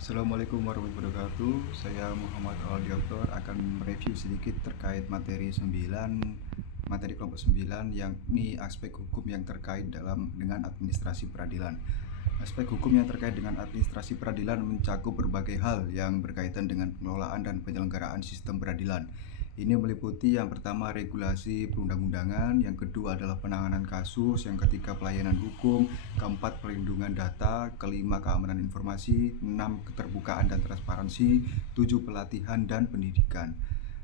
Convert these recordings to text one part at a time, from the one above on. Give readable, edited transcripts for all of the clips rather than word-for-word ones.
Assalamualaikum warahmatullahi wabarakatuh. Saya Muhammad Al-Dioktor akan mereview sedikit terkait materi kelompok 9, yakni aspek hukum yang terkait dengan administrasi peradilan. Aspek hukum yang terkait dengan administrasi peradilan mencakup berbagai hal yang berkaitan dengan pengelolaan dan penyelenggaraan sistem peradilan. Ini meliputi yang pertama regulasi perundang-undangan, yang kedua adalah penanganan kasus, yang ketiga pelayanan hukum, keempat perlindungan data, kelima keamanan informasi, enam keterbukaan dan transparansi, tujuh pelatihan dan pendidikan.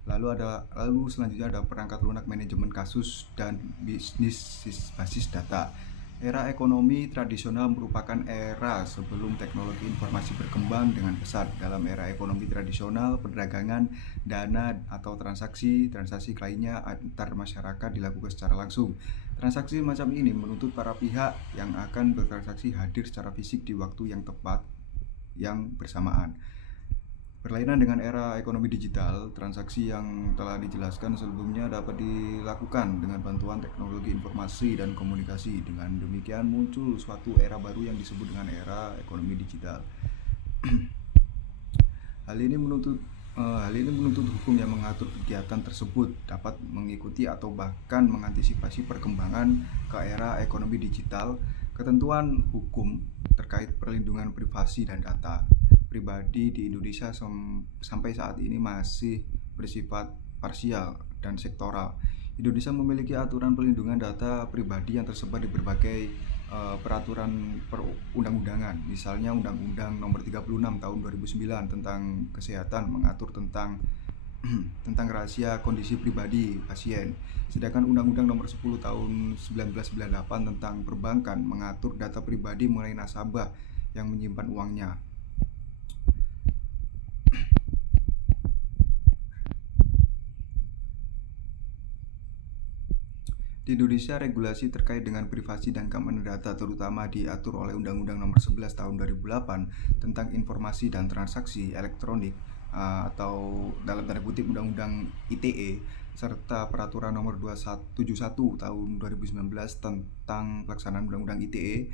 Lalu selanjutnya ada perangkat lunak manajemen kasus dan bisnis basis data. Era ekonomi tradisional merupakan era sebelum teknologi informasi berkembang dengan pesat. Dalam era ekonomi tradisional, perdagangan dana atau transaksi lainnya antar masyarakat dilakukan secara langsung. Transaksi macam ini menuntut para pihak yang akan bertransaksi hadir secara fisik di waktu yang tepat yang bersamaan. Berlainan dengan era ekonomi digital, transaksi yang telah dijelaskan sebelumnya dapat dilakukan dengan bantuan teknologi informasi dan komunikasi. Dengan demikian muncul suatu era baru yang disebut dengan era ekonomi digital. Hal ini menuntut hukum yang mengatur kegiatan tersebut dapat mengikuti atau bahkan mengantisipasi perkembangan ke era ekonomi digital. Ketentuan hukum terkait perlindungan privasi dan data pribadi di Indonesia sampai saat ini masih bersifat parsial dan sektoral. Indonesia memiliki aturan perlindungan data pribadi yang tersebar di berbagai peraturan perundang-undangan. Misalnya Undang-Undang Nomor 36 Tahun 2009 tentang kesehatan mengatur tentang tentang rahasia kondisi pribadi pasien. Sedangkan Undang-Undang Nomor 10 Tahun 1998 tentang perbankan mengatur data pribadi mengenai nasabah yang menyimpan uangnya. Di Indonesia, regulasi terkait dengan privasi dan keamanan data terutama diatur oleh Undang-Undang Nomor 11 Tahun 2008 tentang informasi dan transaksi elektronik atau dalam tanda kutip Undang-Undang ITE, serta Peraturan Nomor 271 Tahun 2019 tentang pelaksanaan Undang-Undang ITE.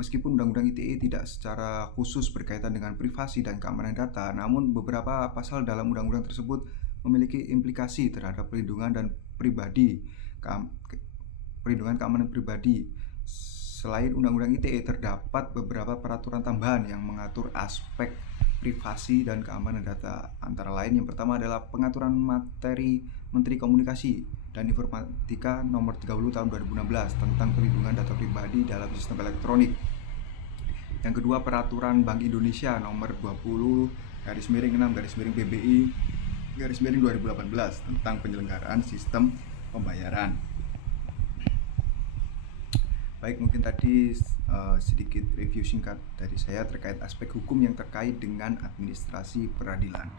Meskipun Undang-Undang ITE tidak secara khusus berkaitan dengan privasi dan keamanan data, namun beberapa pasal dalam undang-undang tersebut memiliki implikasi terhadap perlindungan keamanan pribadi. Selain Undang-Undang ITE, terdapat beberapa peraturan tambahan yang mengatur aspek privasi dan keamanan data. Antara lain, yang pertama adalah Pengaturan Materi Menteri Komunikasi dan Informatika Nomor 30 Tahun 2016 tentang perlindungan data pribadi dalam sistem elektronik. Yang kedua, Peraturan Bank Indonesia Nomor 20/6/PBI/2018 tentang penyelenggaraan sistem pembayaran. Baik, mungkin tadi sedikit review singkat dari saya terkait aspek hukum yang terkait dengan administrasi peradilan.